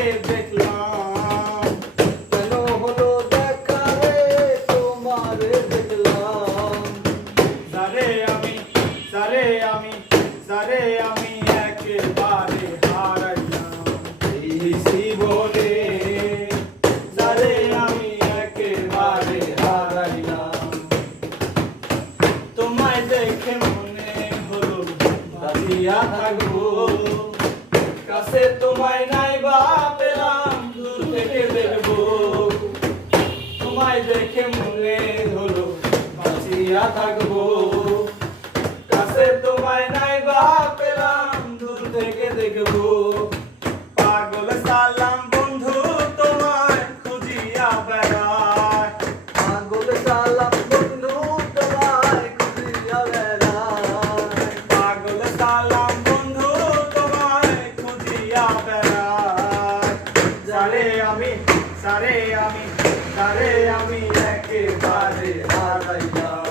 তোমারে দেখলাম, কেন হলো দেখা রে তোমারে দেখলাম। যারে আমি যারে আমি যারে আমি একেবারে হারাইলাম এই জীবনে, যারে আমি একেবারে হারাইলাম। তোমায় দেখে মনে হলো বাঁচিয়া থাকবো, কাছে তোমায় নাই বা পেলাম দূর থেকে দেখবো। তোমায় দেখে মনে হলো বাঁচিয়া থাকবো, কাছে তোমায় নাই বা পেলাম দূর থেকে দেখবো। পাগল সালাম বন্ধু তোমায় খুঁজিয়া বেড়ায়, পাগল সালাম বন্ধু তোমায় খুঁজিয়া বেড়ায়, পাগল সালাম বন্ধু তোমায় খুঁজিয়া বেড়ায়। যারে আমি যারে আমি যারে আমি একেবারে হারাইলাম।